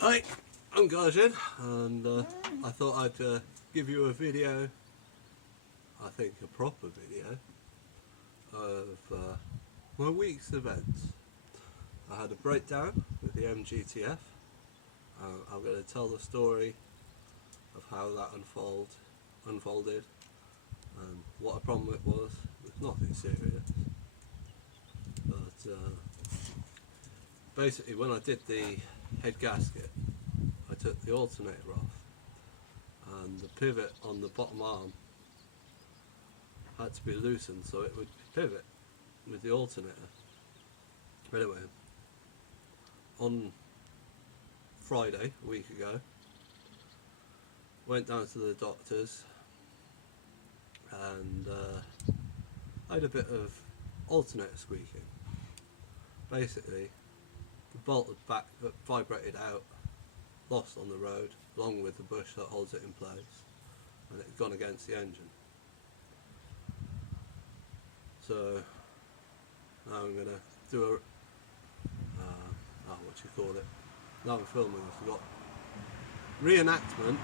Hi, I'm Gajan, and I thought I'd give you a video, I think a proper video, of my week's events. I had a breakdown with the MGTF. I'm going to tell the story of how that unfolded and what a problem it was. It was nothing serious, but basically when I did the head gasket, I took the alternator off, and the pivot on the bottom arm had to be loosened so it would pivot with the alternator. Anyway, on Friday, a week ago, went down to the doctor's and I had a bit of alternator squeaking. Basically, the bolt had vibrated out, lost on the road, along with the bush that holds it in place, and it had gone against the engine. So now I'm going to do a what you call it? Now I'm filming. I forgot. Reenactment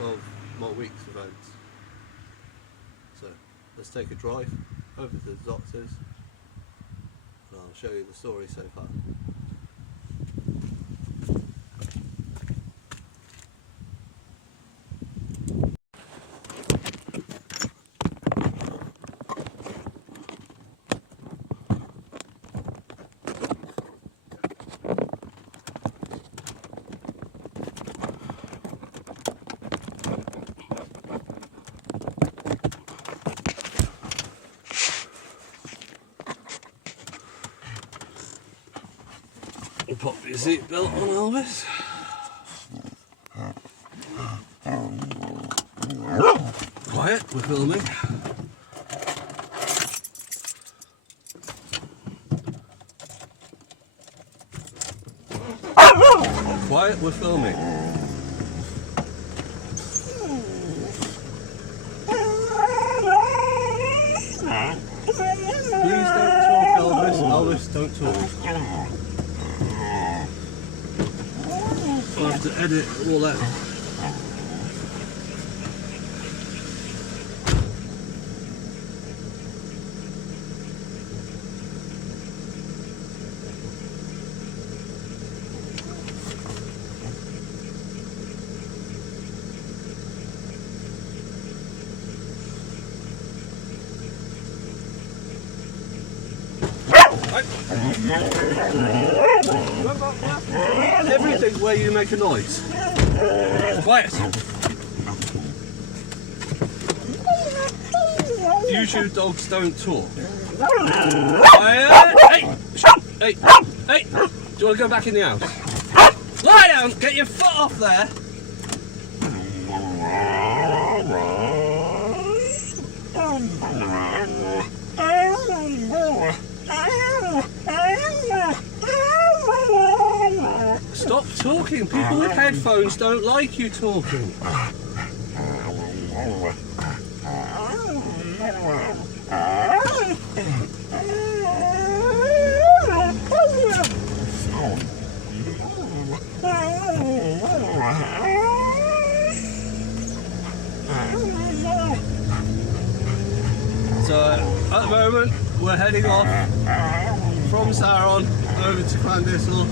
of my week's events. So let's take a drive over to the doctor's, and I'll show you the story so far. Pop your seatbelt on, Elvis. Quiet, we're filming. Quiet, we're filming. Please don't talk, Elvis. Elvis, don't talk. I'll have to edit it all out. Everything where you make a noise. Quiet. You two dogs don't talk. Quiet. Hey! Hey! Hey! Do you want to go back in the house? Lie down! Get your foot off there! Stop talking. People with headphones don't like you talking. So at the moment we're heading off from Saron over to Clandissel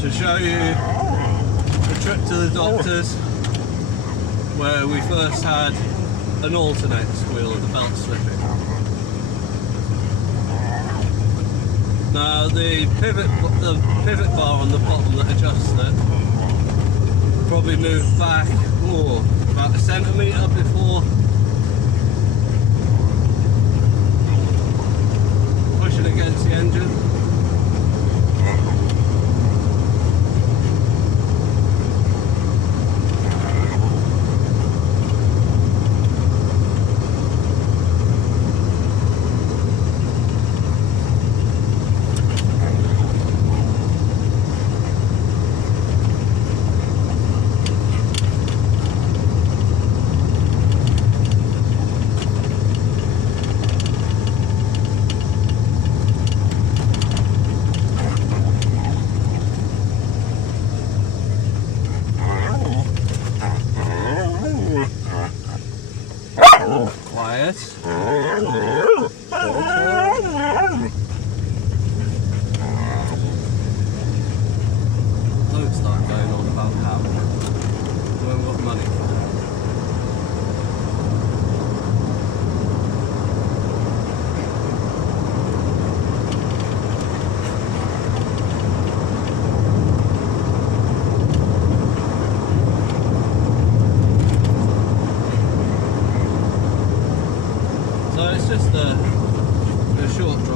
to show you the trip to the doctor's, where we first had an alternator squeal of the belt slipping. Now the pivot bar on the bottom that adjusts it probably moved back about a centimetre before pushing against the engine.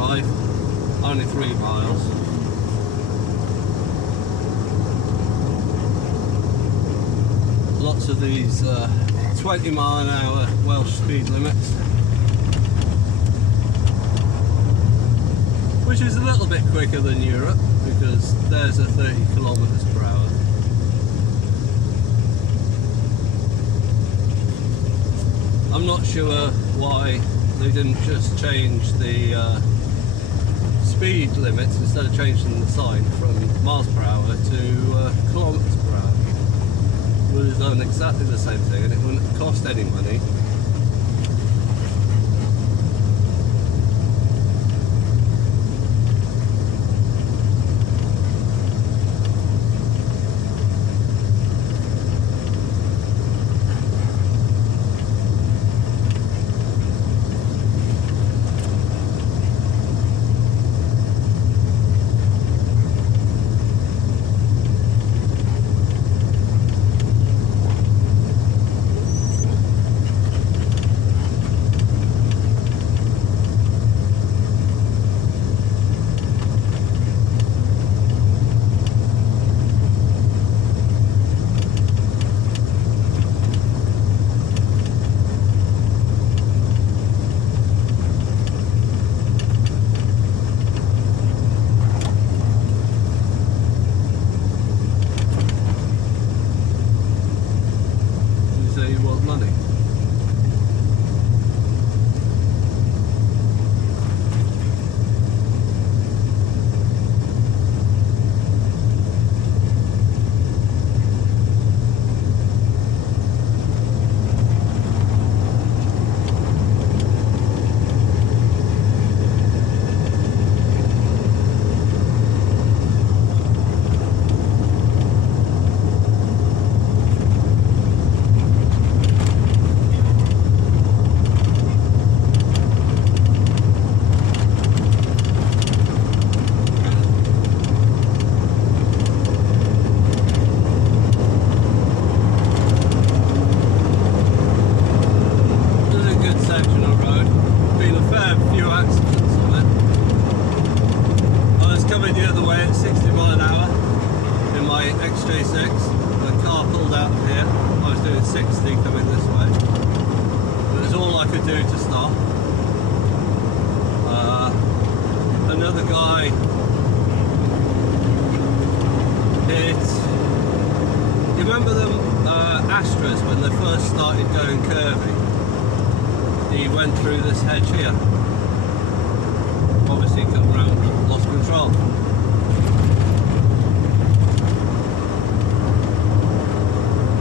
drive, only 3 miles. Lots of these 20 mile an hour Welsh speed limits, which is a little bit quicker than Europe because there's a 30 kilometers per hour. I'm not sure why they didn't just change the speed limits instead of changing the sign from miles per hour to kilometers per hour. Would have done exactly the same thing and it wouldn't cost any money. Money. To stop. Another guy hit. You remember them Astras when they first started going curvy? He went through this hedge here. Obviously, come around, lost control.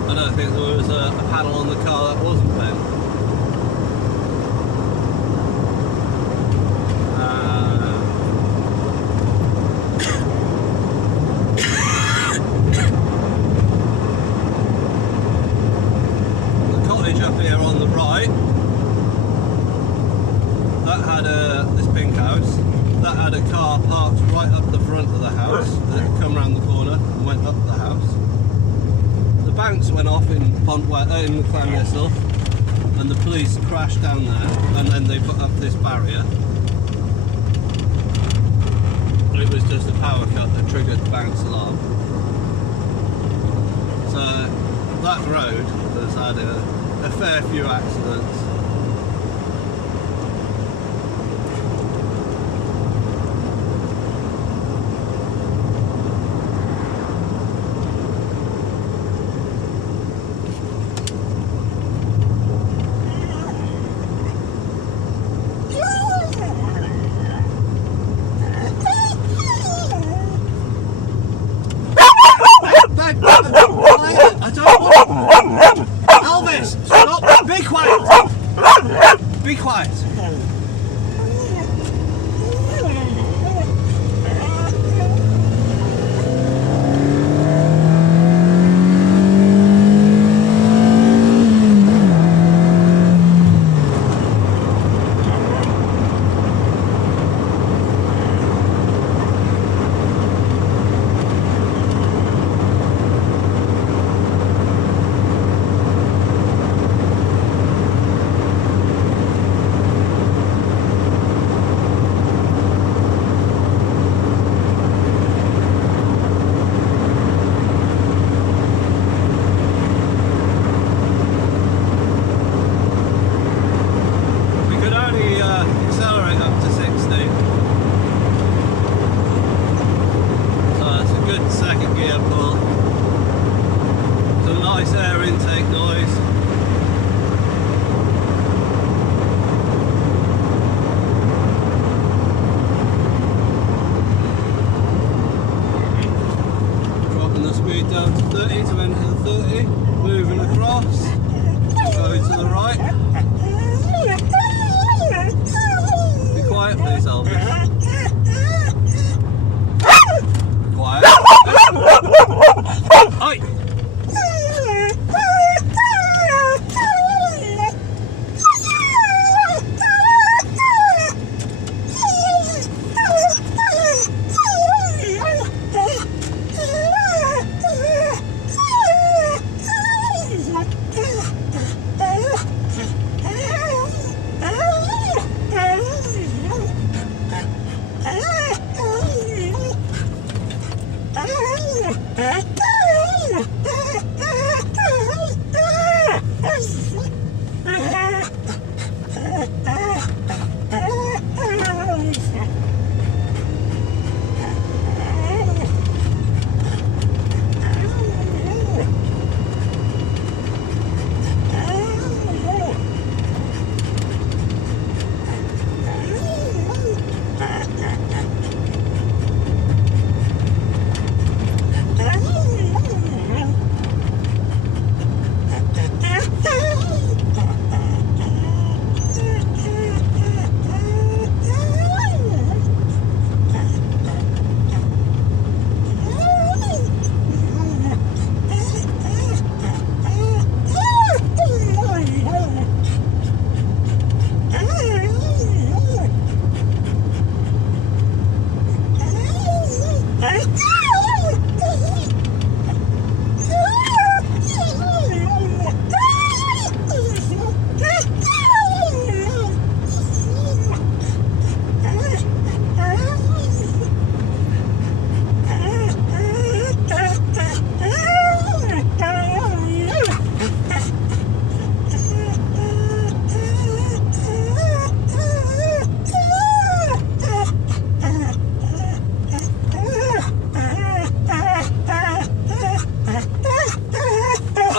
I don't think there was a panel on the car that wasn't bent. Up here on the right, that had this pink house, that had a car parked right up the front of the house that had come around the corner and went up the house. The bounce went off in Llandyssil and the police crashed down there and then they put up this barrier. It was just a power cut that triggered the bounce alarm. So that road has had a fair few accidents. I don't want Elvis, stop! Be quiet! Be quiet! this, Elvis. Quiet. Oi!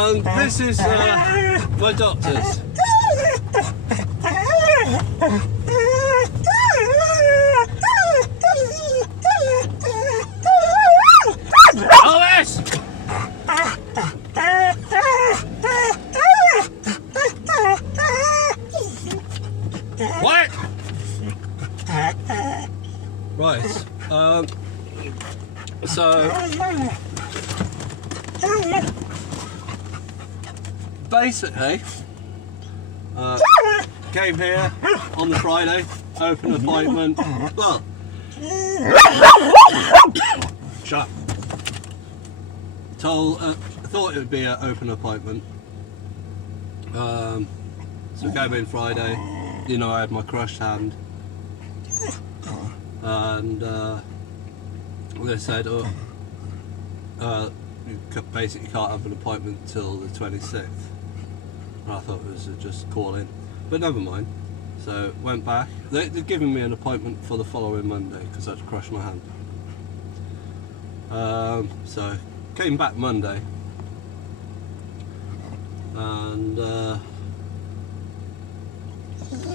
And this is my doctor's. Elvis! What? Right. So basically, came here on the Friday, open appointment. Well, shut up. Thought it would be an open appointment. So came in Friday. You know, I had my crushed hand, and they said, "Oh, you basically can't have an appointment till the 26th." And I thought it was just call in, but never mind. So went back. They'd given me an appointment for the following Monday because I'd crushed my hand. So came back Monday, and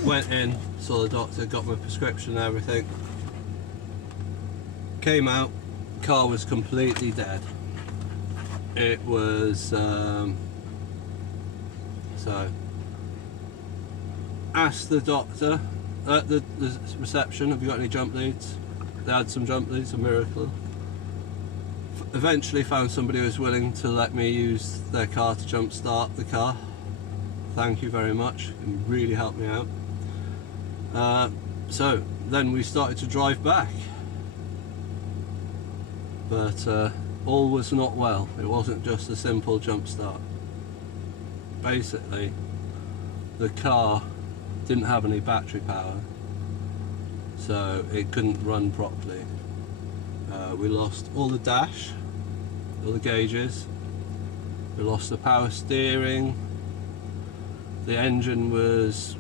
went in, saw the doctor, got my prescription and everything. Came out, car was completely dead. It was so asked the doctor at the reception, have you got any jump leads? They had some jump leads, a miracle. Eventually found somebody who was willing to let me use their car to jump start the car. Thank you very much, it really helped me out. So then we started to drive back, but all was not well. It wasn't just a simple jump start. Basically, the car didn't have any battery power, so it couldn't run properly. We lost all the dash, all the gauges, we lost the power steering, the engine was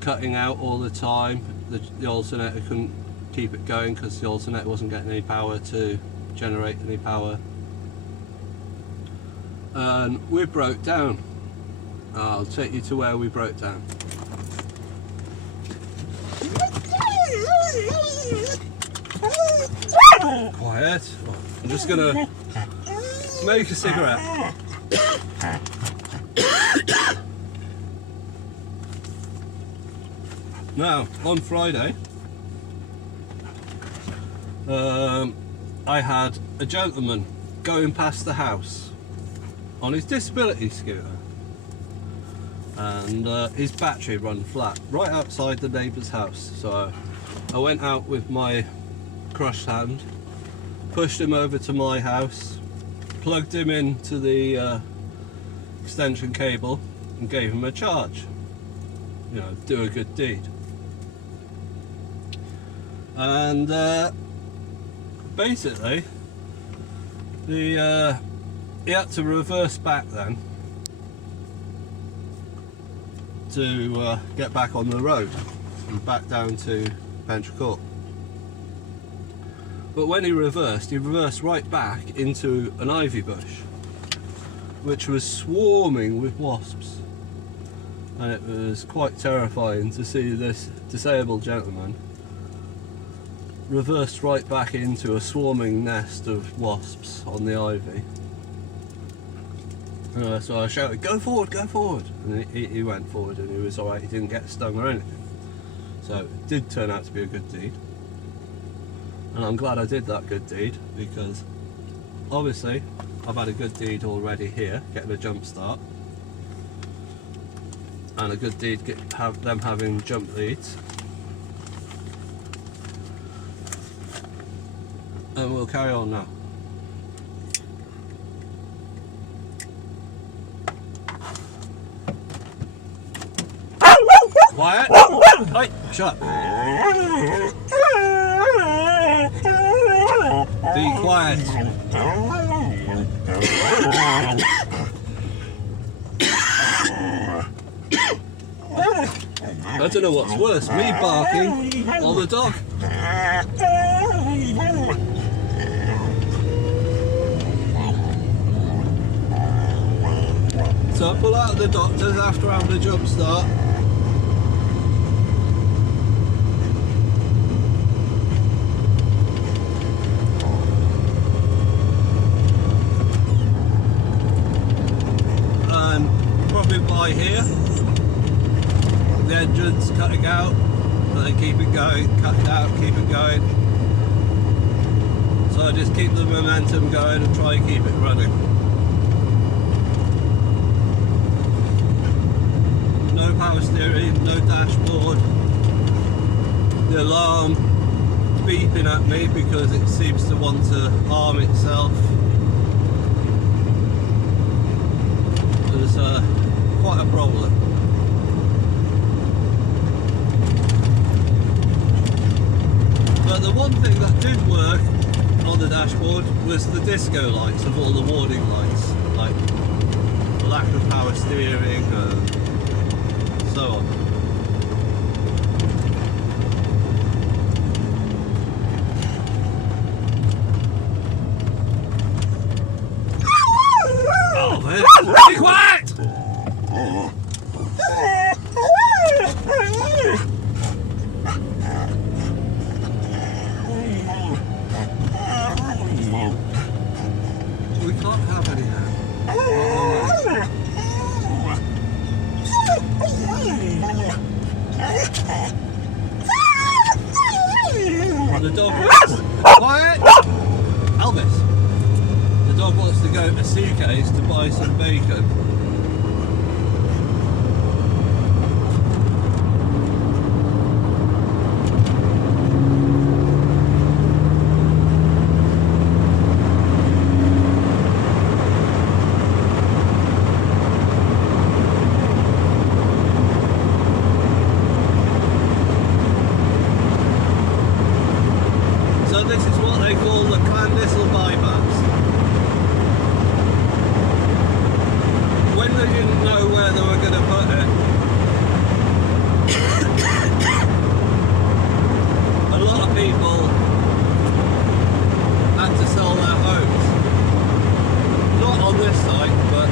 cutting out all the time, the alternator couldn't keep it going because the alternator wasn't getting any power to generate any power, and we broke down. I'll take you to where we broke down. Quiet. I'm just gonna make a cigarette. Now, on Friday, I had a gentleman going past the house on his disability scooter, and his battery run flat right outside the neighbour's house. So I went out with my crushed hand, pushed him over to my house, plugged him into the extension cable and gave him a charge. You know, do a good deed. And basically he had to reverse back then to get back on the road and back down to Pentre Court. But when he reversed right back into an ivy bush which was swarming with wasps, and it was quite terrifying to see this disabled gentleman reversed right back into a swarming nest of wasps on the ivy. So I shouted, go forward, go forward, and he went forward and he was alright, he didn't get stung or anything. So it did turn out to be a good deed, and I'm glad I did that good deed, because obviously I've had a good deed already here, getting a jump start, and a good deed them having jump leads. And we'll carry on now. Quiet! Hey, shut up. Be quiet. I don't know what's worse, me barking or the dog. So I pull out of the doctor's after having a jump start. And probably by here, the engine's cutting out, but they keep it going, cut it out, keep it going. So I just keep the momentum going and try and keep it running. No power steering, no dashboard. The alarm beeping at me because it seems to want to arm itself. There's quite a problem. But the one thing that did work on the dashboard was the disco lights of all the warning lights, like lack of power steering and so on. Oh man, be quiet! We can't have any now. The dog wants... Quiet! Elvis! The dog wants to go to Seacase to buy some bacon. This is what they call the clandestine bypass. When they didn't know where they were going to put it, a lot of people had to sell their homes. Not on this site, but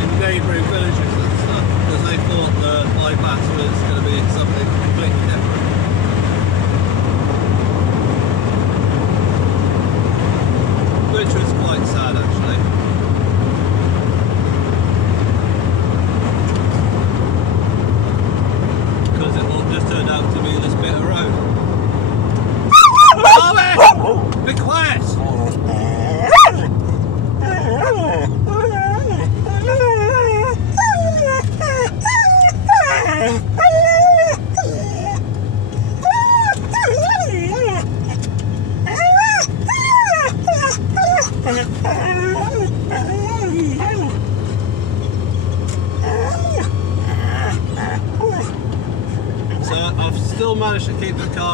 in neighbouring villages and stuff, because they thought the bypass was going to be something completely different. Which was quite sad actually. Because it all just turned out to be this bit of road.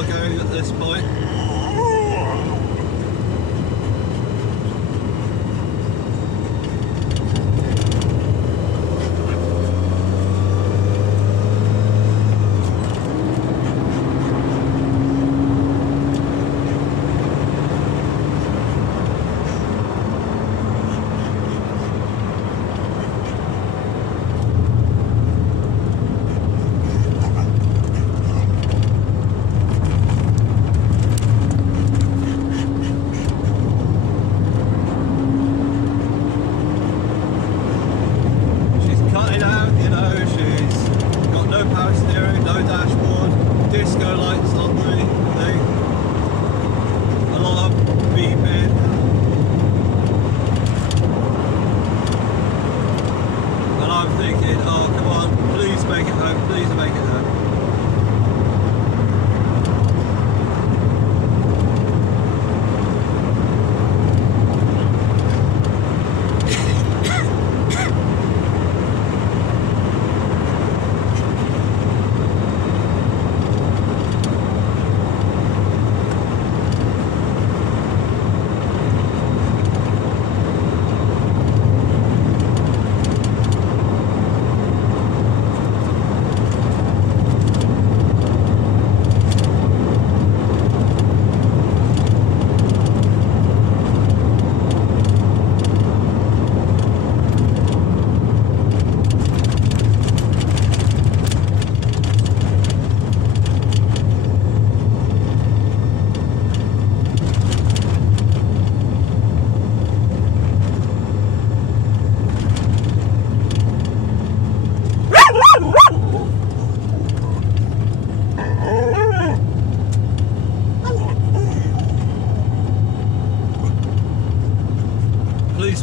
car going at this point.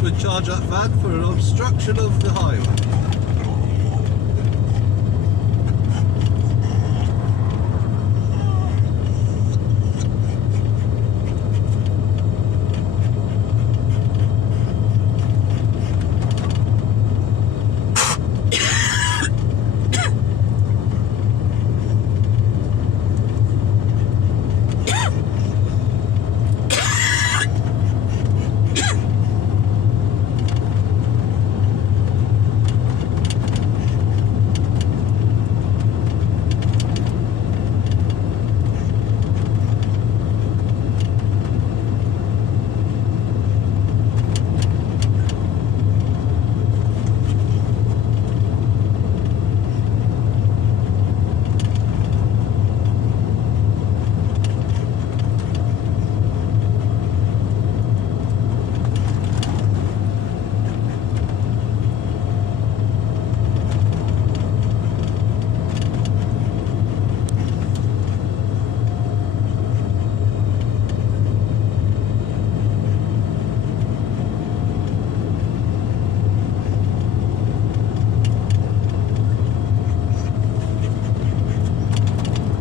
Would charge that van for an obstruction of the highway.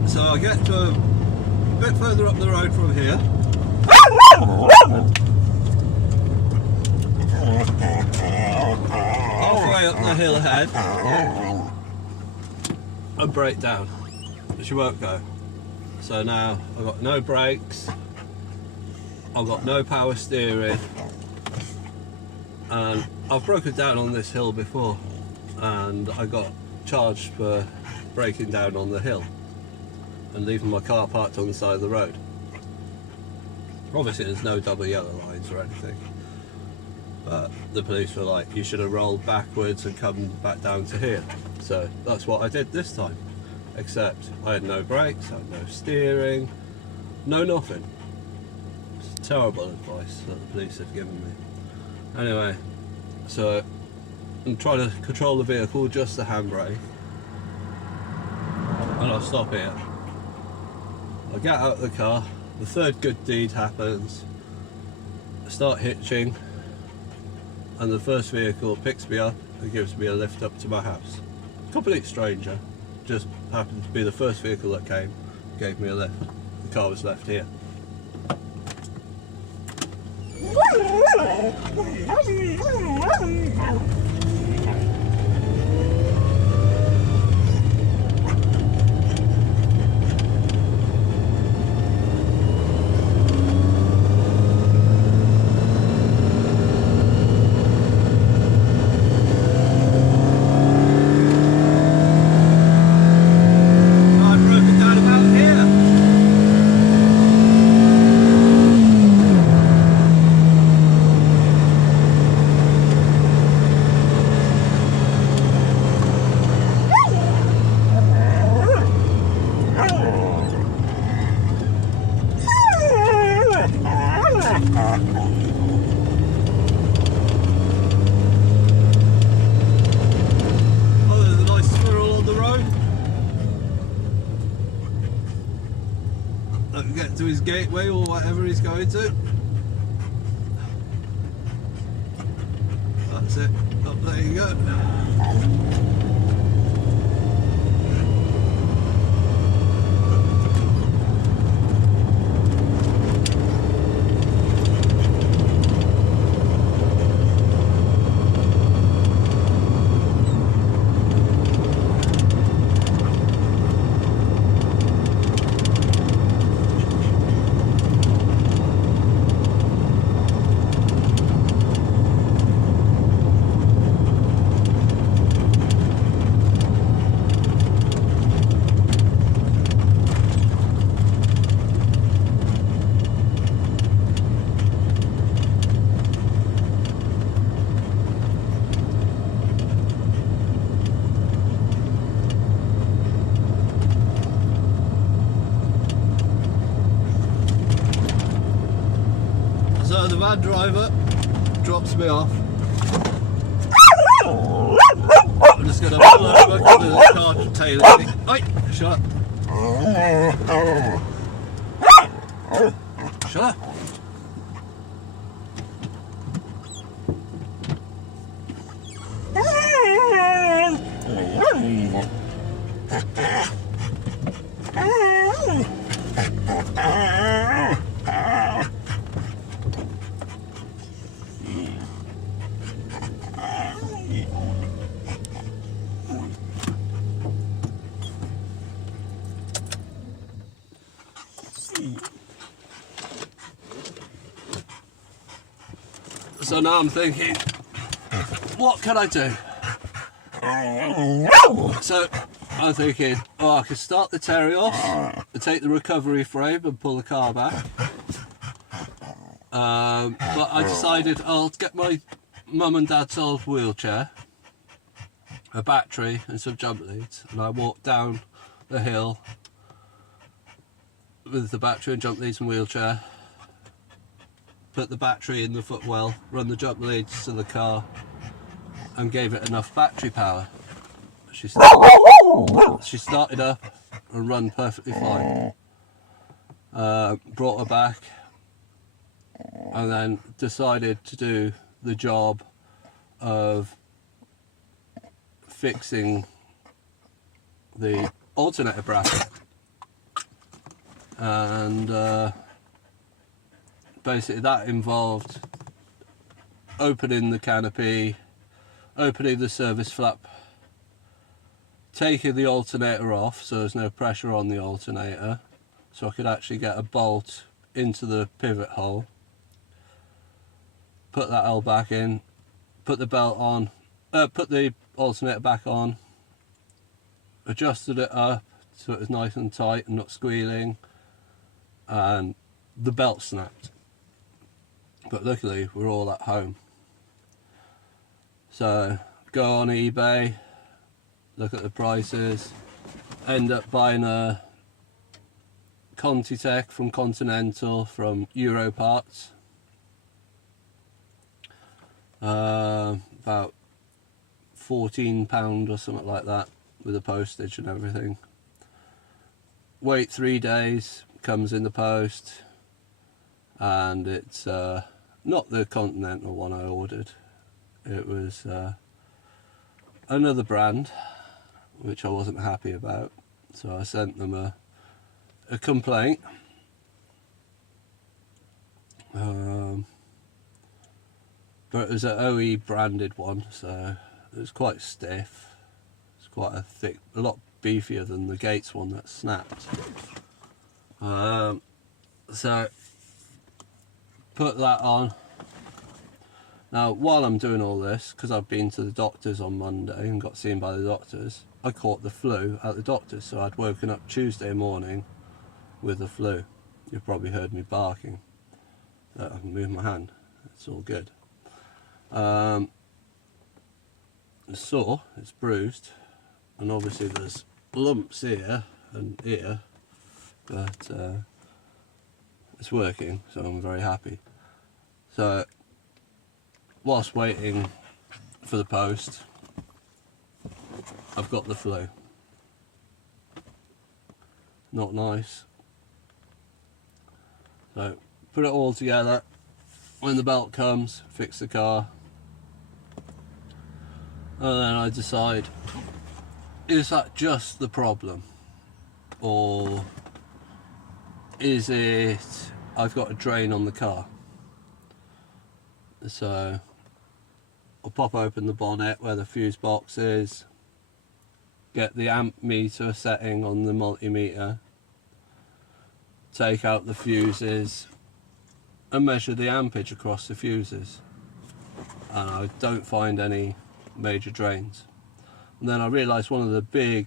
So I get to a bit further up the road from here. Halfway up the hill ahead, and brake down, but she won't go. So now I've got no brakes, I've got no power steering, and I've broken down on this hill before, and I got charged for breaking down on the hill and leaving my car parked on the side of the road. Obviously there's no double yellow lines or anything, but the police were like, you should have rolled backwards and come back down to here. So that's what I did this time, except I had no brakes, I had no steering, no nothing. It's terrible advice that the police have given me. Anyway, so I'm trying to control the vehicle, just the handbrake, and I'll stop here. I get out of the car, the third good deed happens, I start hitching, and the first vehicle picks me up and gives me a lift up to my house. Complete stranger, just happened to be the first vehicle that came, gave me a lift. The car was left here. his gateway or whatever he's going to. That's it. Up there you go. So the van driver drops me off. I'm just going to pull over because the car tailing me. Oi, shut up. Shut up. So now I'm thinking, what can I do? So I'm thinking, oh, I could start the Terios and take the recovery frame and pull the car back. But I decided I'll get my mum and dad's old wheelchair, a battery and some jump leads, and I walked down the hill with the battery and jump leads and wheelchair, put the battery in the footwell, run the jump leads to the car and gave it enough battery power. She started up and run perfectly fine. Brought her back and then decided to do the job of fixing the alternator bracket, and basically that involved opening the canopy, opening the service flap, taking the alternator off so there's no pressure on the alternator, so I could actually get a bolt into the pivot hole, put that L back in, put the belt on, put the alternator back on, adjusted it up so it was nice and tight and not squealing, and the belt snapped. But luckily we're all at home. So go on eBay, look at the prices, end up buying a Contitech from Continental from Euro Parts. About £14 or something like that with the postage and everything. Wait 3 days, comes in the post, and it's not the Continental one I ordered. It was another brand which I wasn't happy about, so I sent them a complaint. But it was an OE branded one, so it was quite stiff. It's quite a thick, a lot beefier than the Gates one that snapped. So put that on. Now while I'm doing all this, because I've been to the doctors on Monday and got seen by the doctors, I caught the flu at the doctors, so I'd woken up Tuesday morning with the flu. You've probably heard me barking. I can move my hand, it's all good. It's sore, it's bruised, and obviously there's lumps here and here, but it's working, so I'm very happy. So whilst waiting for the post, I've got the flu. Not nice. So put it all together. When the belt comes, fix the car, and then I decide, is that just the problem, or is it I've got a drain on the car? So I'll pop open the bonnet where the fuse box is, get the amp meter setting on the multimeter, take out the fuses and measure the ampage across the fuses, and I don't find any major drains. And then I realised one of the big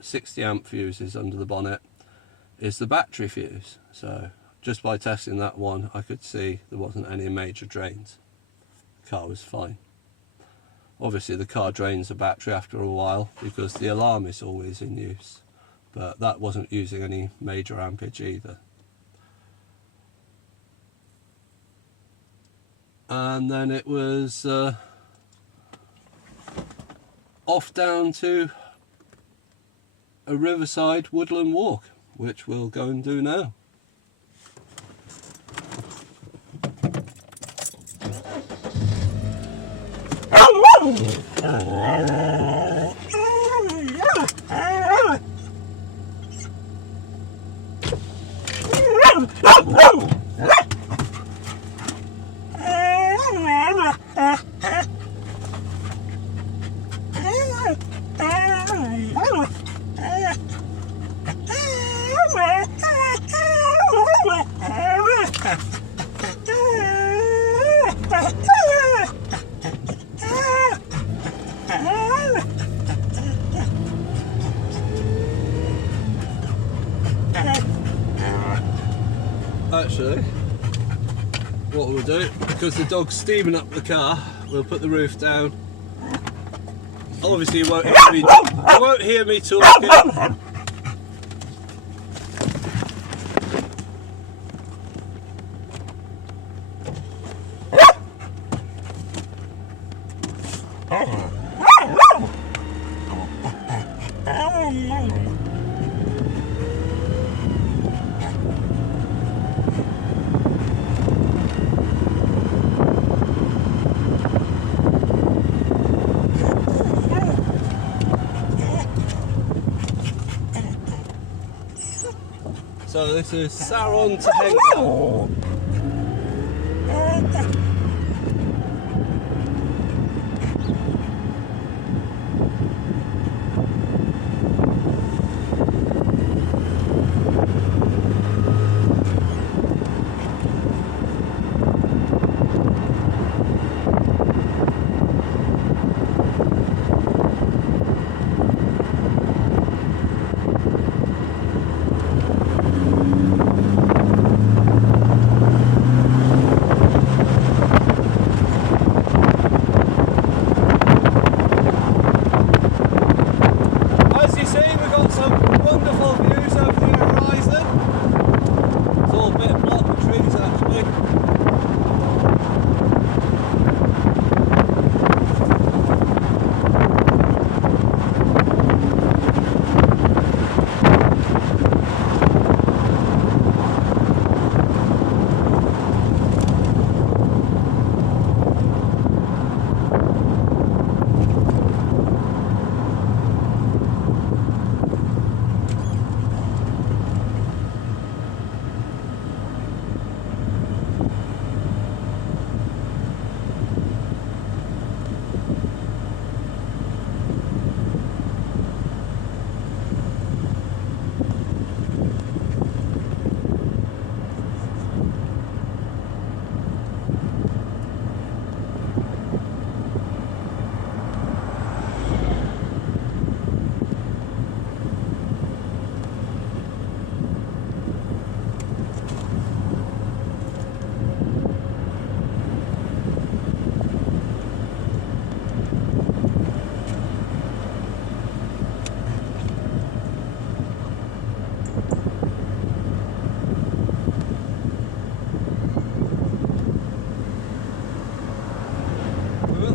60 amp fuses under the bonnet is the battery fuse, so just by testing that one I could see there wasn't any major drains. The car was fine. Obviously the car drains the battery after a while because the alarm is always in use, but that wasn't using any major ampage either. And then it was off down to a riverside woodland walk, which we'll go and do now. Actually, what we'll do, because the dog's steaming up the car, we'll put the roof down. Obviously you won't hear me talking. So this is Saron to Henko.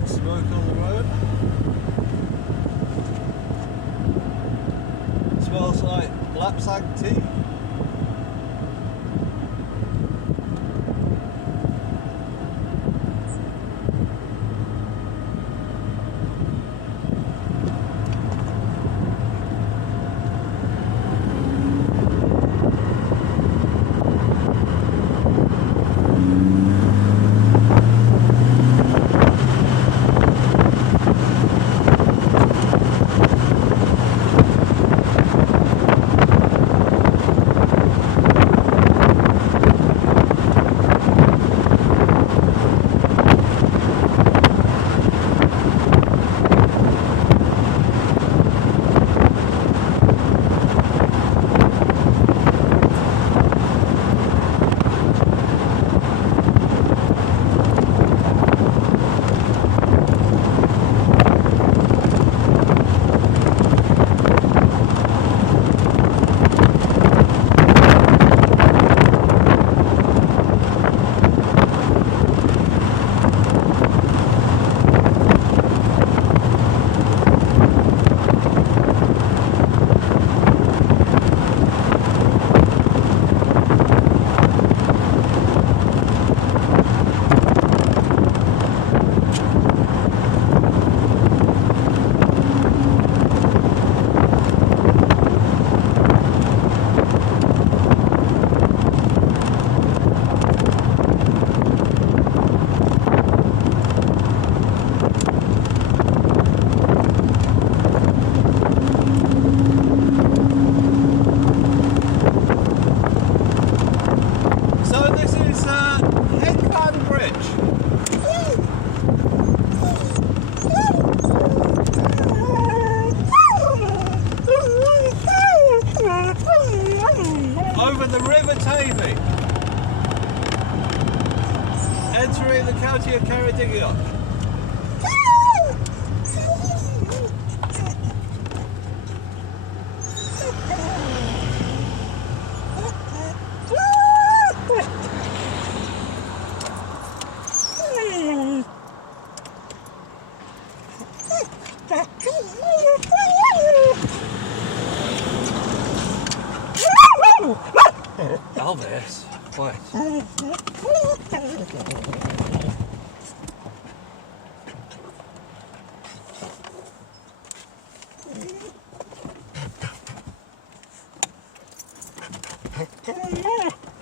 Smoke on the road. It smells like lapsang tea. So this is Headland Bridge. Over the River Tiefi, entering the county of Ceredigion. Elvis, wait.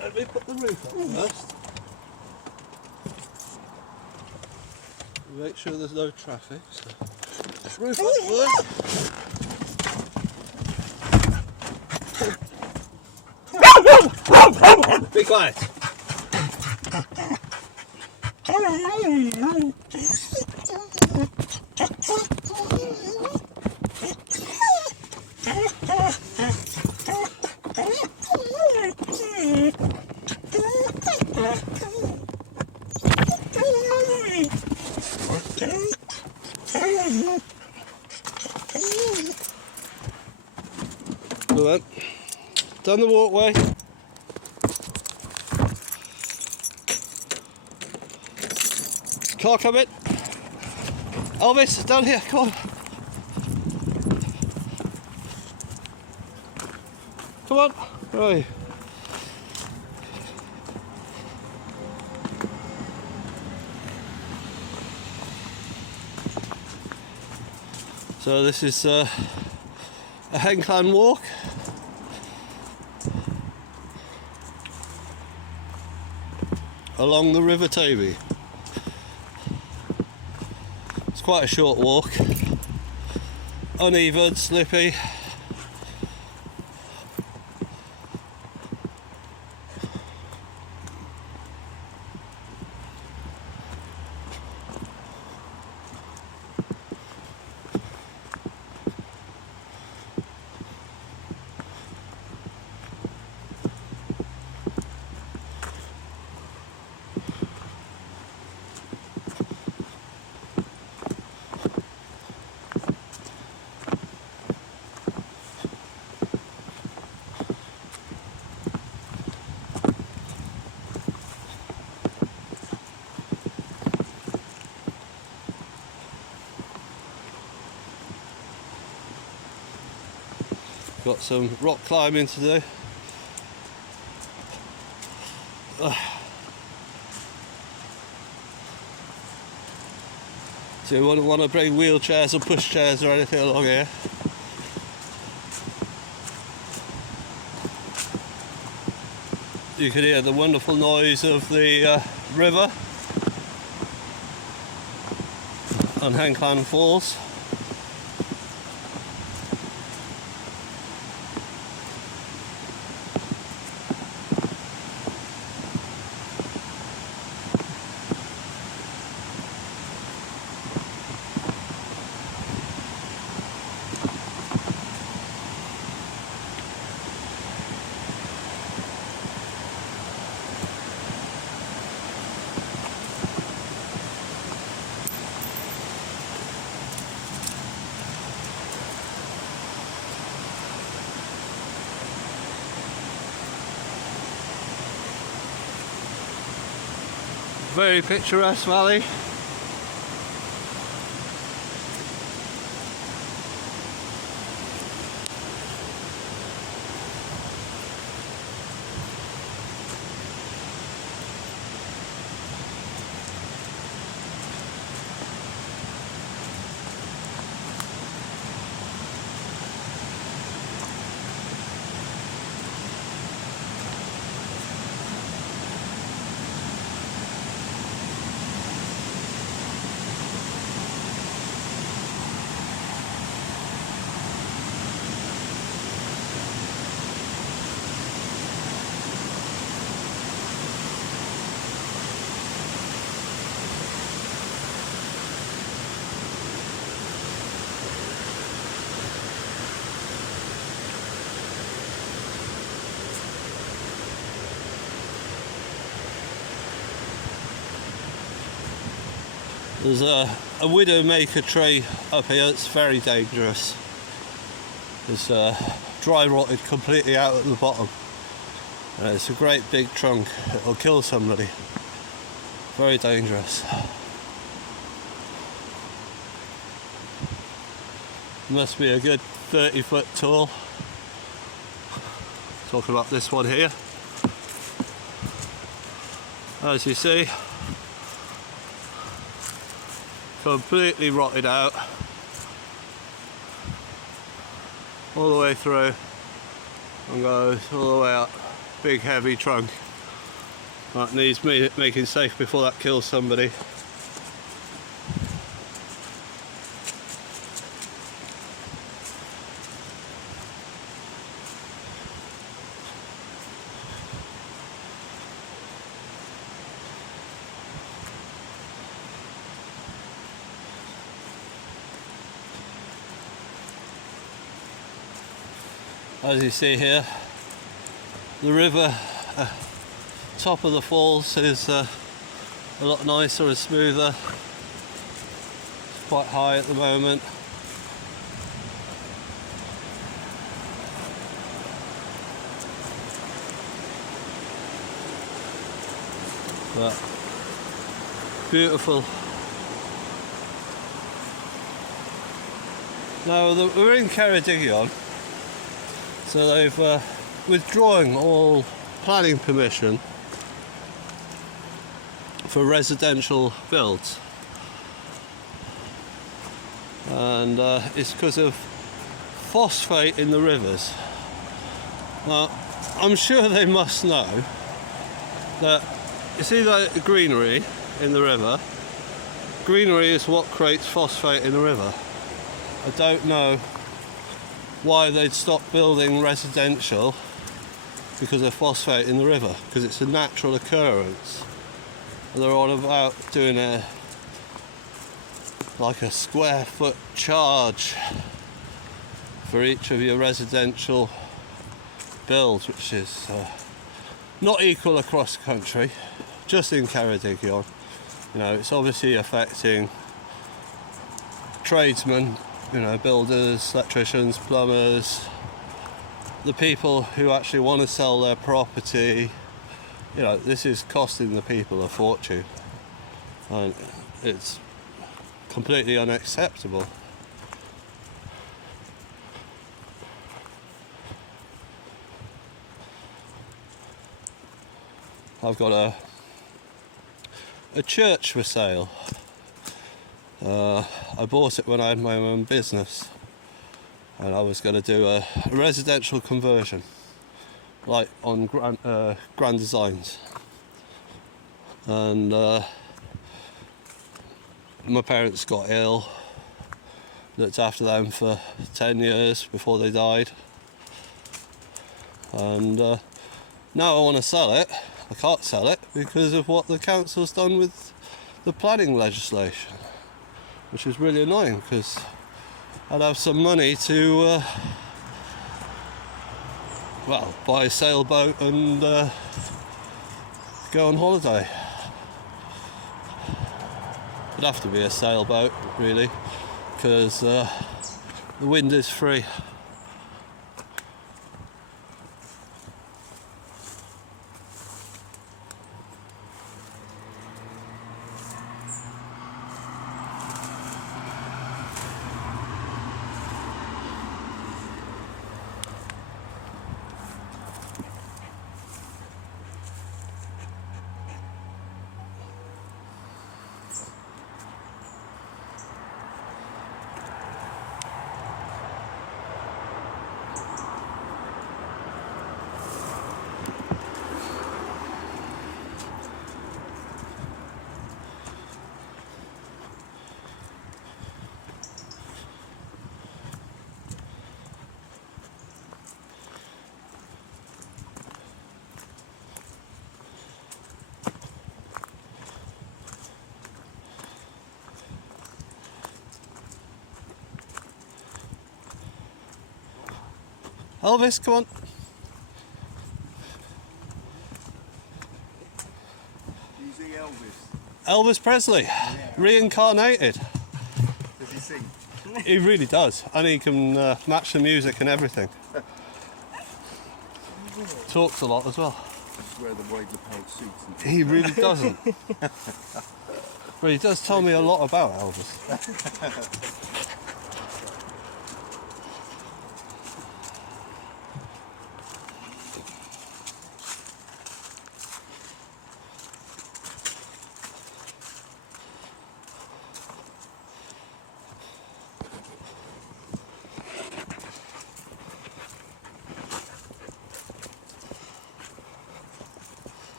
Let me put the roof up first. Make sure there's no traffic. So roof up first. Be quiet. Go on. Down the walkway. Car coming. Elvis, down here, come on. Come on. Right. So this is a Headland walk. Along the River Tiefi. It's quite a short walk, uneven, slippy. Got some rock climbing to do. So you wouldn't want to bring wheelchairs or pushchairs or anything along here. You can hear the wonderful noise of the river on Headland Falls. Very picturesque valley. There's a widowmaker tree up here. It's very dangerous. It's dry rotted completely out at the bottom. It's a great big trunk. It'll kill somebody. Very dangerous. Must be a good 30 foot tall. Talking about this one here. As you see, completely rotted out all the way through and goes all the way up. Big heavy trunk that needs making safe before that kills somebody. As you see here, the river top of the falls is a lot nicer and smoother. It's quite high at the moment. But beautiful. Now we're in Ceredigion. So they've withdrawn all planning permission for residential builds, and it's because of phosphate in the rivers. Now, I'm sure they must know that, you see that greenery in the river? Greenery is what creates phosphate in the river. I don't know why they'd stop building residential because of phosphate in the river, because it's a natural occurrence. And they're on about doing a square foot charge for each of your residential builds, which is not equal across the country, just in Ceredigion. You know, it's obviously affecting tradesmen, you know, builders, electricians, plumbers, the people who actually want to sell their property. You know, this is costing the people a fortune, and it's completely unacceptable. I've got a church for sale. I bought it when I had my own business, and I was going to do a residential conversion, like on Grand Designs. And my parents got ill, looked after them for 10 years before they died, and now I want to sell it. I can't sell it because of what the council's done with the planning legislation, which is really annoying, because I'd have some money to well, buy a sailboat and go on holiday. It'd have to be a sailboat, really, because the wind is free. Elvis, come on. You see Elvis? Elvis Presley. Yeah. reincarnated. Does he sing? He really does, and he can match the music and everything. Talks a lot as well. Just wear the wide lapelled suits. And He really doesn't. But he does tell me a lot about Elvis.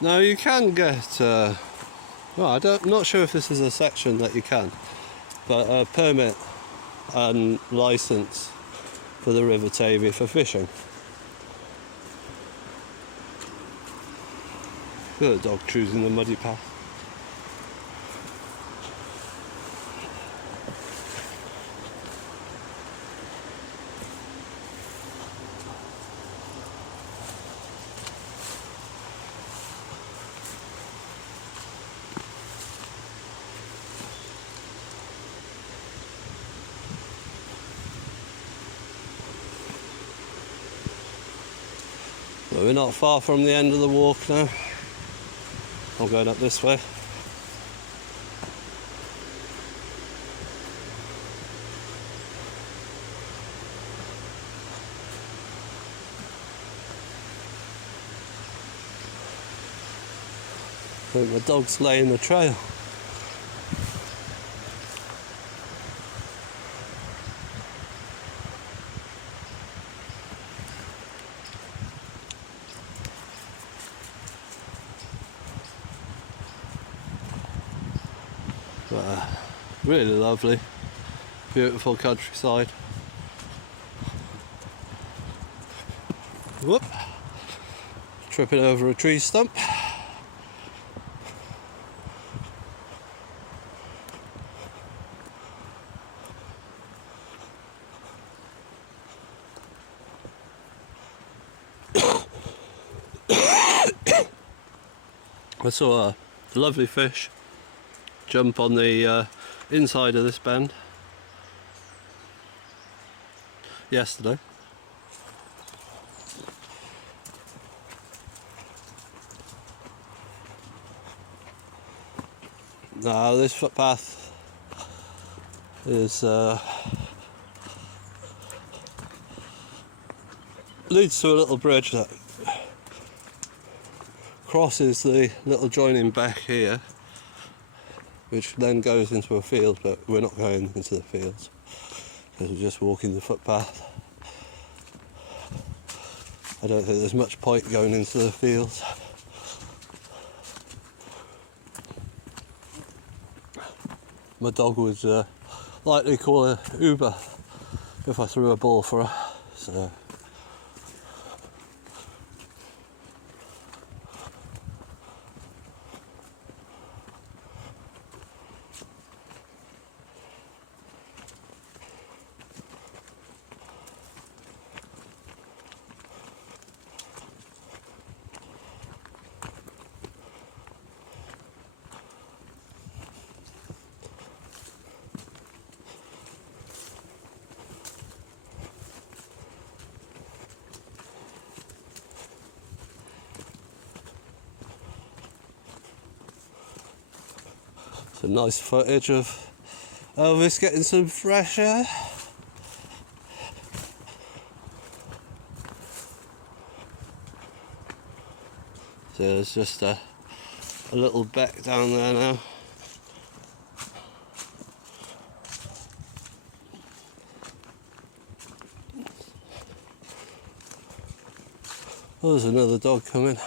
Now you can get, well, I'm not sure if this is a section that you can, but a permit and licence for the River Tavy for fishing. Look at the dog choosing the muddy path. But we're not far from the end of the walk now. I'm going up this way. I think the dog's laying the trail. But, really lovely, beautiful countryside. Whoop! Tripping over a tree stump. I saw a lovely fish jump on the inside of this bend yesterday. Now this footpath is leads to a little bridge that crosses the little joining beck here, which then goes into a field, but we're not going into the fields because we're just walking the footpath. I don't think there's much point going into the fields. My dog would likely call an Uber if I threw a ball for her, so. Some nice footage of Elvis getting some fresh air. So there's just a little beck down there now. Oh, there's another dog coming.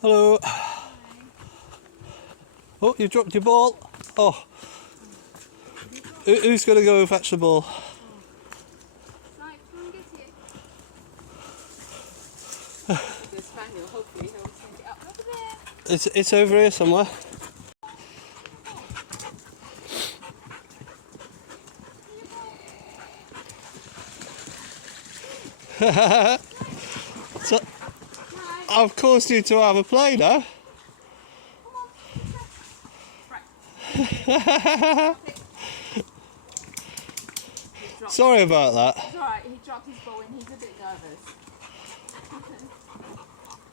Hello. Oh, you dropped your ball. Oh. Who's going to go and fetch the ball? Right, come and get it. The spaniel, hopefully he'll take it up over there. It's over here somewhere. So, I've caused you to have a play now. Sorry about that. It's alright, he dropped his ball and he's a bit nervous.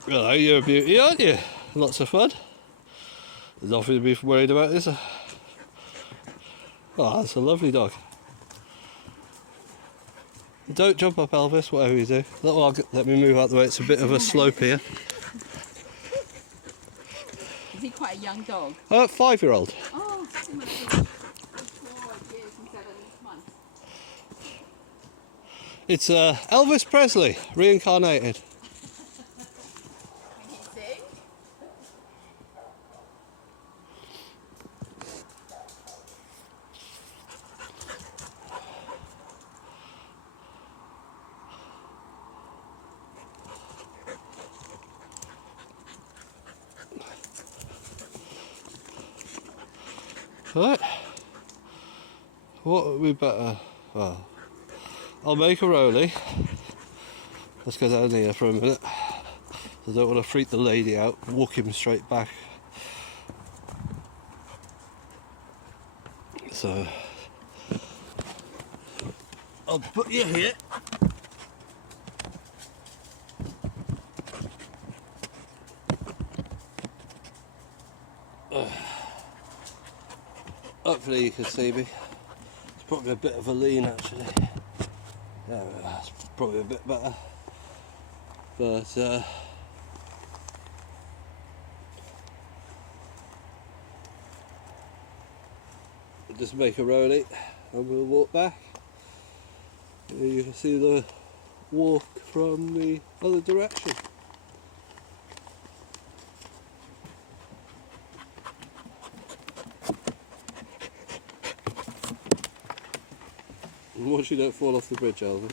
Hello, you're a beauty, aren't you? Lots of fun. There's nothing to be worried about, is there? Oh, that's a lovely dog. Don't jump up, Elvis, whatever you do. Let me move out the way, it's a bit of a slope here. Is he quite a young dog? 5-year-old. Oh, he must be 4 years and 7 months. It's Elvis Presley, reincarnated. Can he sing? Right. What we better... Well, I'll make a rollie. Let's go down here for a minute. I don't want to freak the lady out, walk him straight back. So, I'll put you here. Hopefully you can see me. It's probably a bit of a lean actually. Yeah, that's probably a bit better. But just make a rollie and we'll walk back. You can see the walk from the other direction. And watch you don't fall off the bridge, Elvis.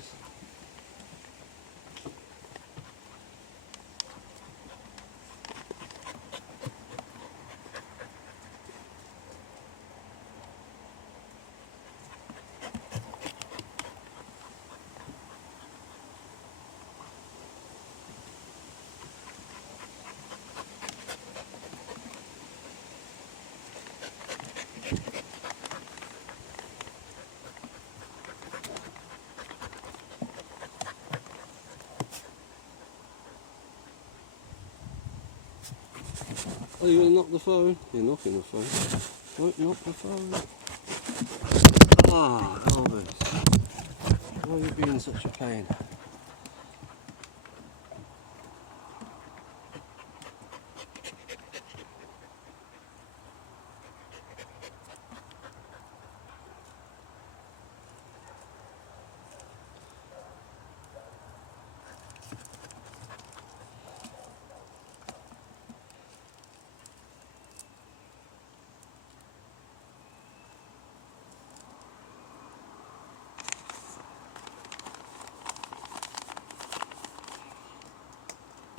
Oh, you're going to knock the phone? You're knocking the phone. Don't knock the phone. Ah, Elvis. Why are you being such a pain?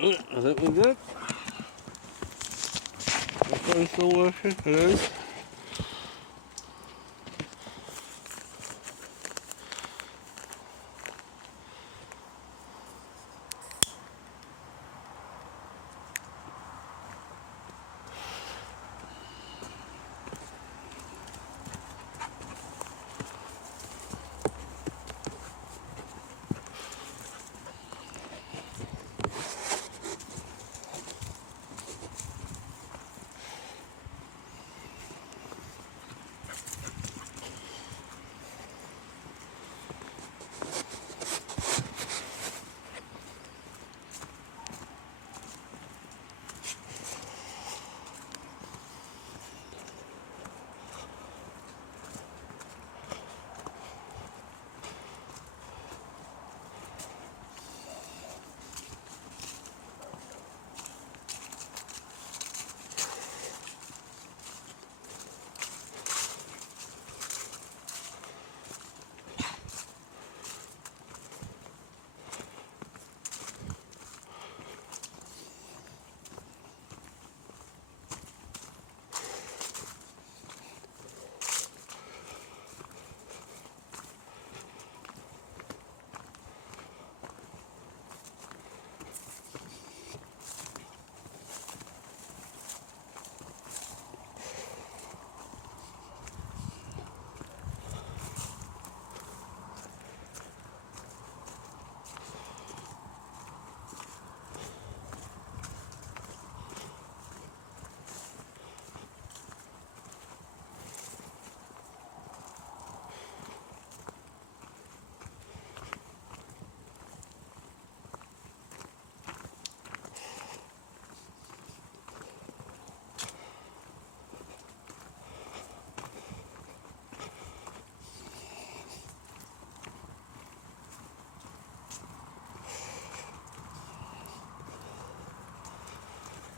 I think we're good. The phone's still working, it is.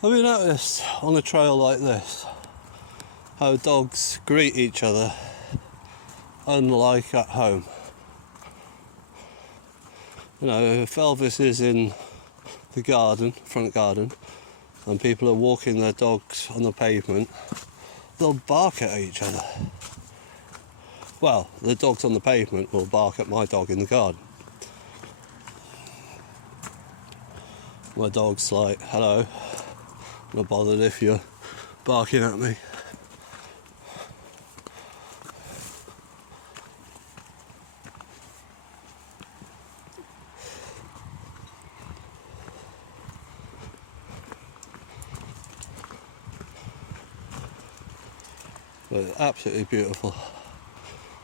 Have you noticed on a trail like this how dogs greet each other unlike at home? You know, if Elvis is in the garden, front garden, and people are walking their dogs on the pavement, they'll bark at each other. Well, the dogs on the pavement will bark at my dog in the garden. My dog's like, hello, not bothered if you're barking at me. But absolutely beautiful.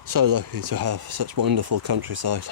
So lucky to have such wonderful countryside.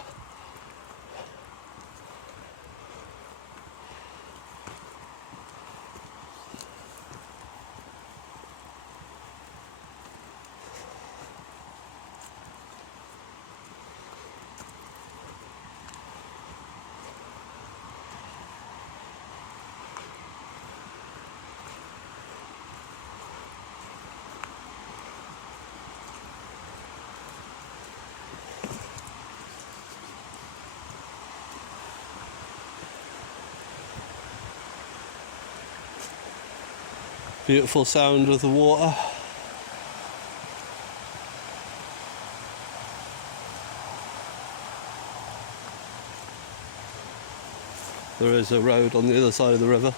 Beautiful sound of the water. There is a road on the other side of the river.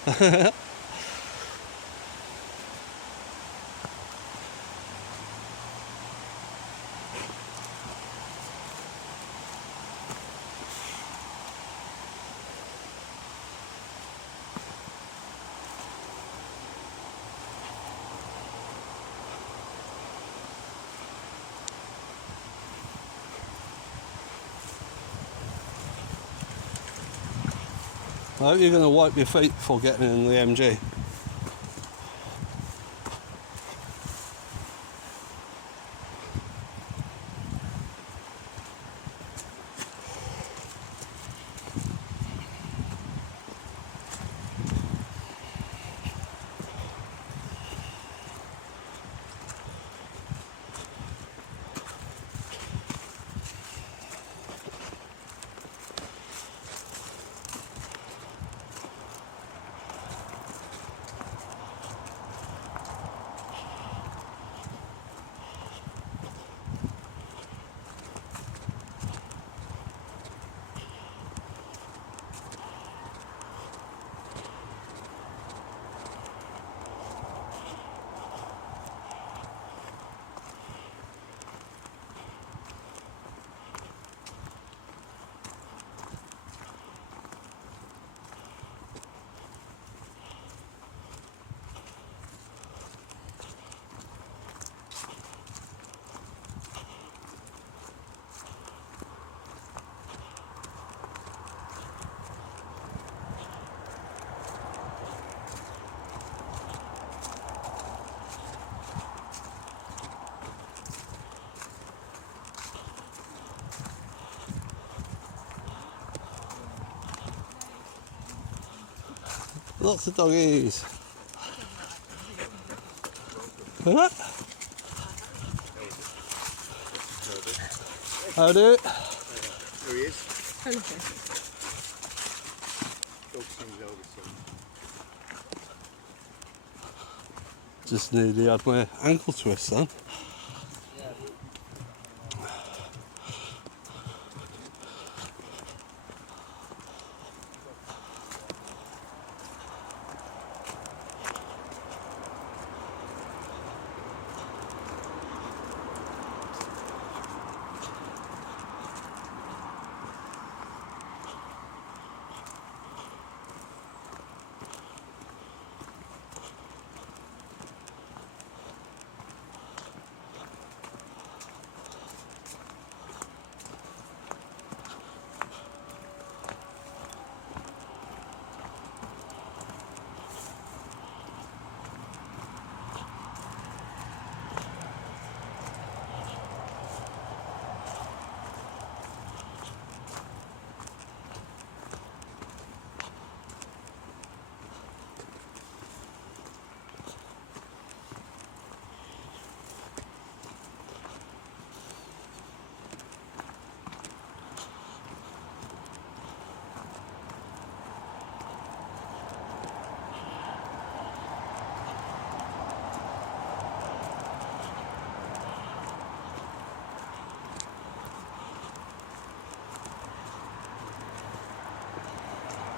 I hope you're going to wipe your feet before getting in the MG. Lots of doggies. Huh? How do it? There he is. Dog seems over soon. Just nearly had my ankle twist then.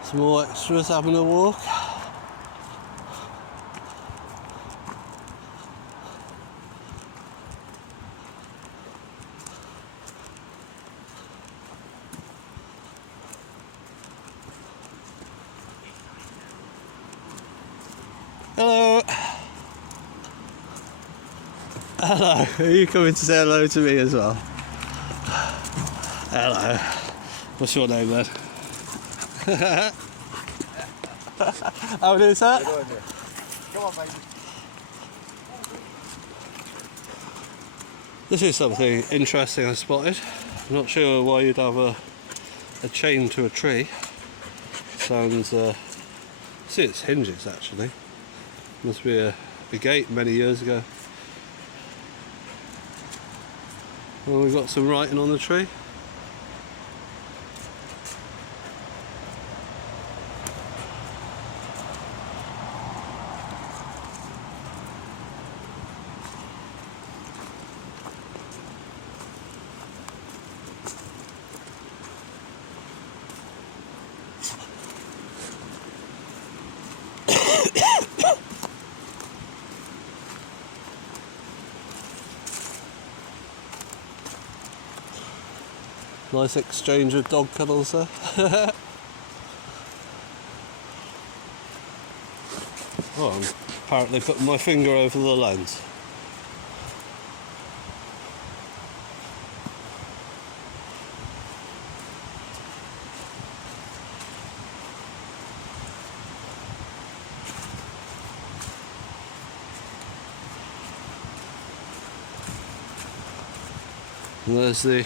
Some more extras having a walk. Hello. Hello. Are you coming to say hello to me as well? Hello. What's your name then? How it is, sir? Come on, baby. This is something interesting I spotted. I'm not sure why you'd have a chain to a tree. Sounds, see its hinges actually. Must be a gate many years ago. Well, we've got some writing on the tree. Nice exchange of dog cuddles there. Oh, I'm apparently putting my finger over the lens. And there's the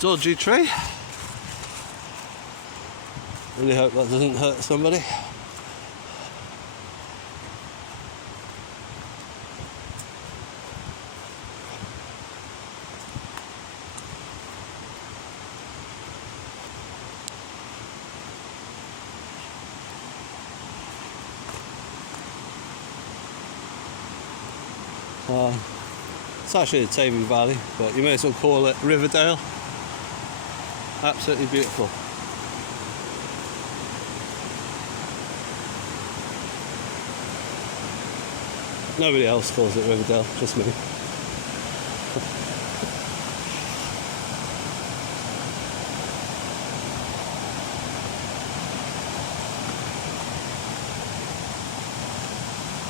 dodgy tree. Really hope that doesn't hurt somebody. It's actually the Tiefi Valley, but you may as well call it Riverdale. Absolutely beautiful. Nobody else calls it Riverdale, just me.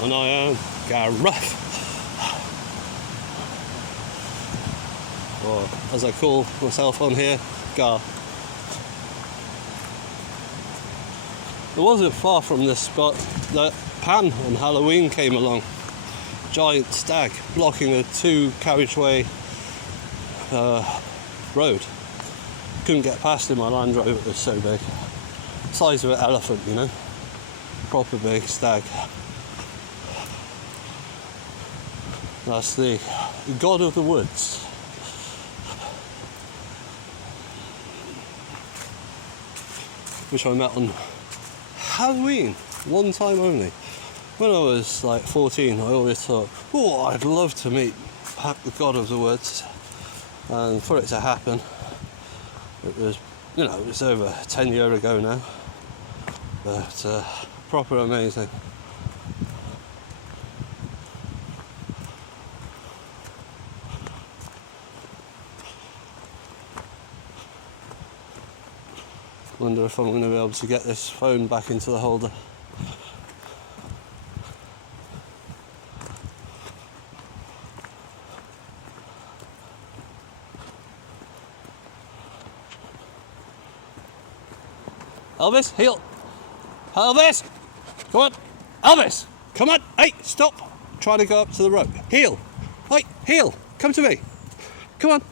And I am Gareth. Or as I call myself on here, Gar. It wasn't far from this spot that Pan on Halloween came along. Giant stag blocking a 2-carriageway road. Couldn't get past in my Land Rover, it was so big. Size of an elephant, you know. Proper big stag. That's the god of the woods. Which I met on Halloween, one time only. When I was like 14, I always thought, oh, I'd love to meet the god of the woods. And for it to happen, it was, you know, it was over 10 years ago now. But proper amazing. Wonder if I'm going to be able to get this phone back into the holder. Elvis, heel! Elvis! Come on! Elvis! Come on! Hey, stop! Trying to go up to the road. Heel! Hey, heel! Come to me! Come on!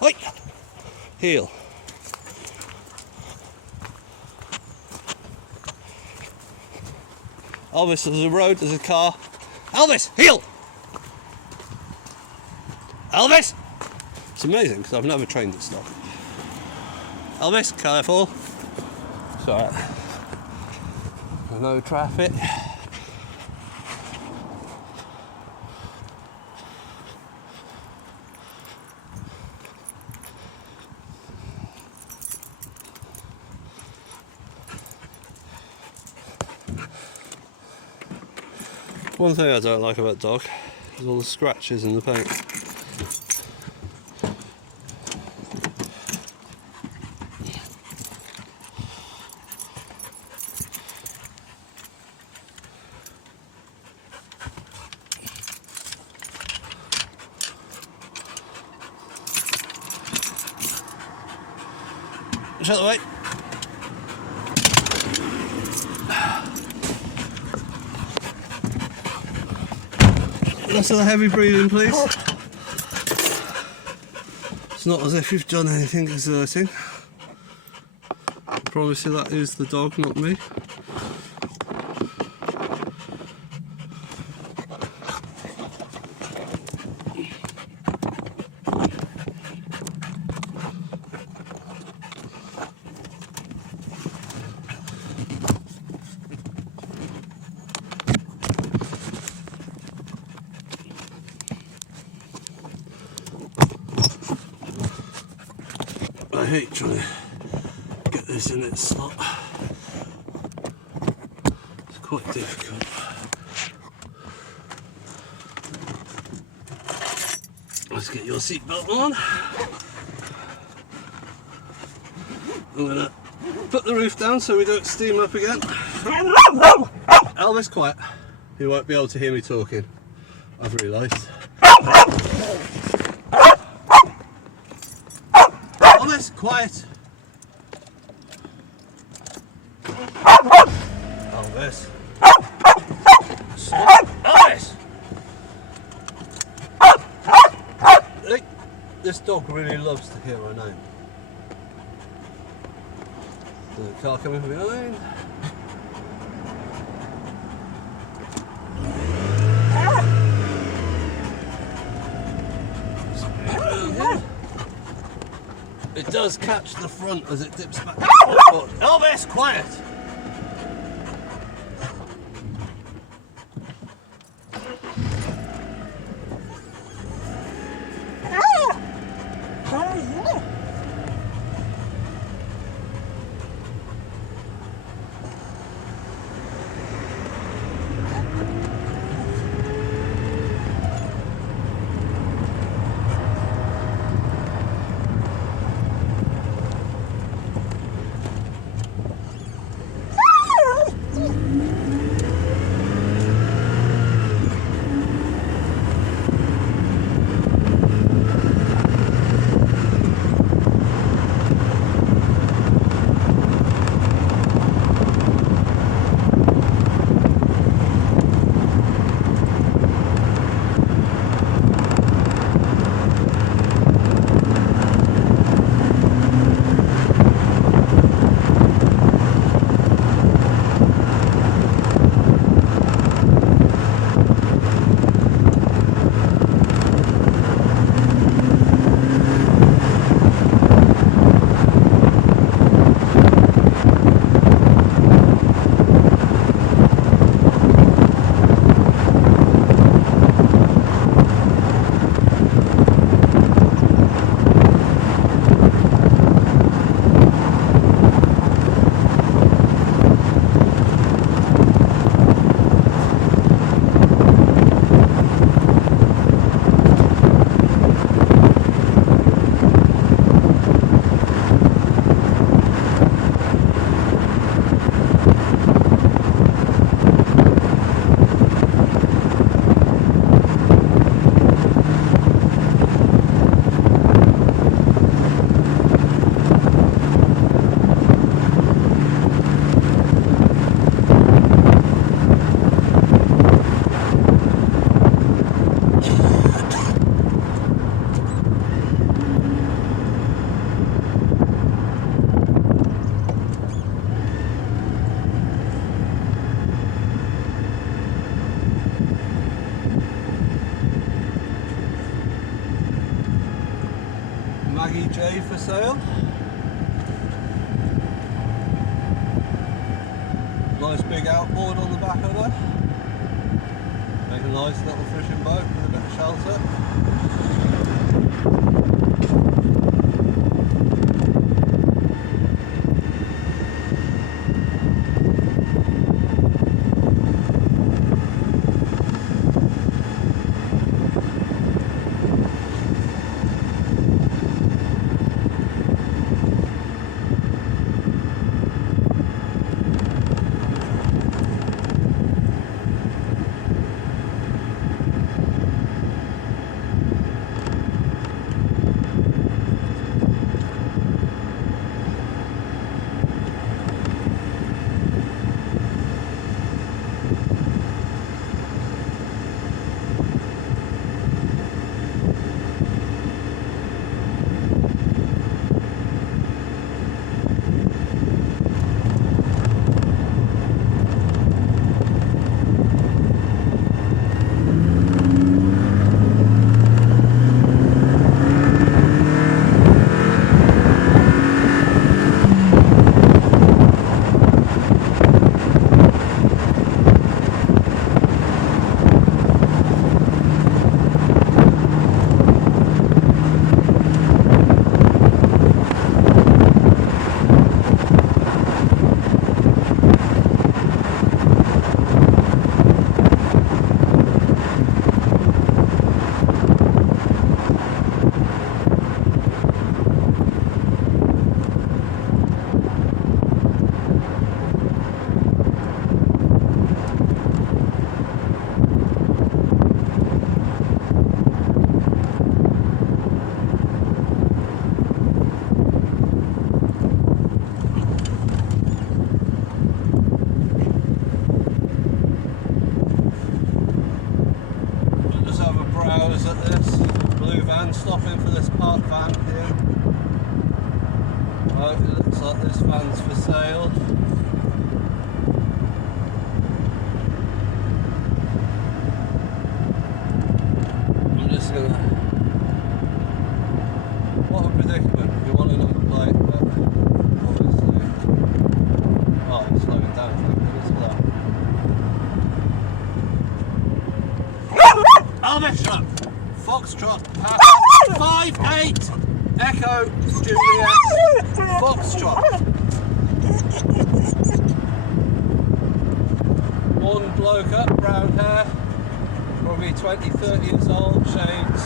Hey! Heel! Elvis, there's a road, there's a car. Elvis, heel! Elvis! It's amazing because I've never trained it stop. Elvis, careful. It's alright. No traffic. One thing I don't like about dog is all the scratches in the paint. Shut the way. Less of the heavy breathing, please. It's not as if you've done anything exerting. I promise you that is the dog, not me. I hate trying to get this in its slot. It's quite difficult. Let's get your seatbelt on. I'm gonna put the roof down so we don't steam up again. Elvis, quiet. You won't be able to hear me talking, I've realised. Elvis, quiet. Elvis. Stop. Elvis! Hey, this dog really loves to hear my name. There's a car coming from behind. It does catch the front as it dips back. Elvis, quiet! J for sale. Nice big outboard on the back of her. Make a nice little fishing boat with a bit of shelter. blue van stopping for this parked van here. Right, it looks like this van's for sale. I'm just gonna... What a predicament. You want a number plate, but obviously... Oh, I'm slowing down, thank goodness for that. Elvis, shut up! Foxtrot, Papa, 5-8, Echo, Juliet, Foxtrot. One bloke up, brown hair, probably 20, 30 years old, shades.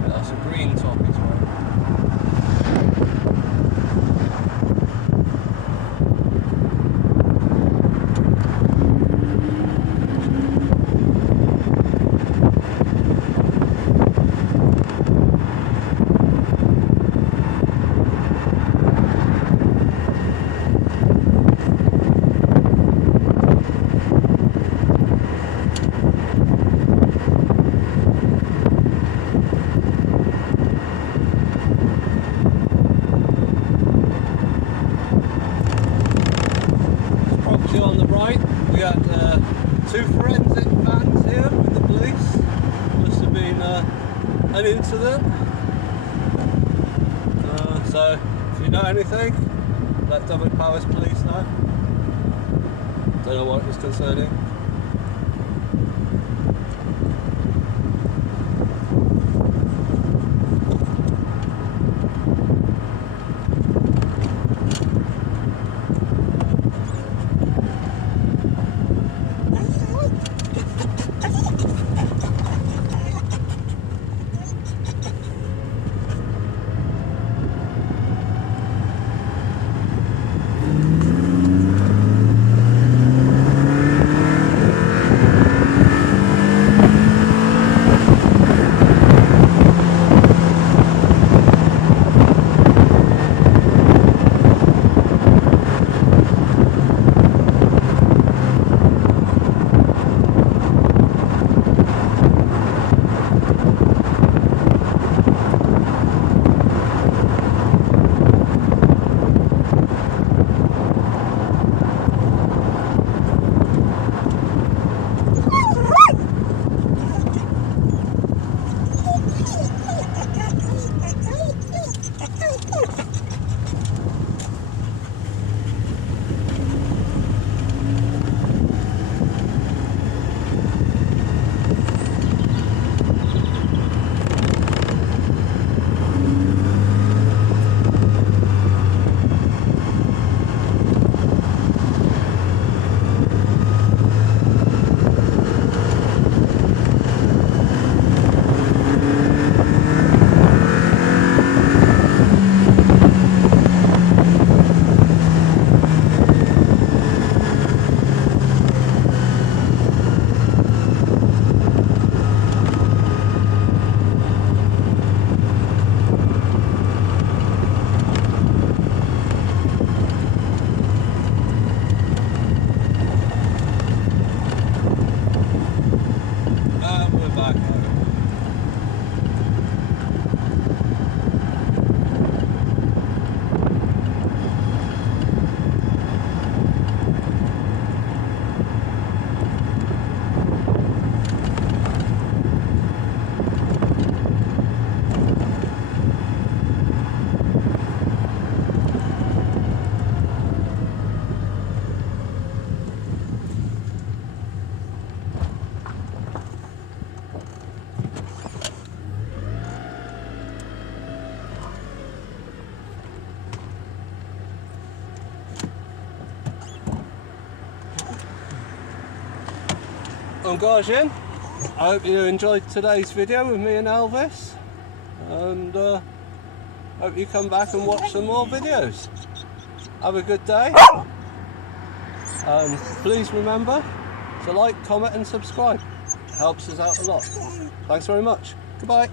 Yeah, that's a green top he's wearing. On the right, we had two forensic vans here with the police. Must have been an incident. So, if you know anything, let Dublin Powers Police know. Don't know what it was concerning. I'm Garjin. I hope you enjoyed today's video with me and Elvis, and hope you come back and watch some more videos. Have a good day. Please remember to like, comment and subscribe. It helps us out a lot. Thanks very much. Goodbye.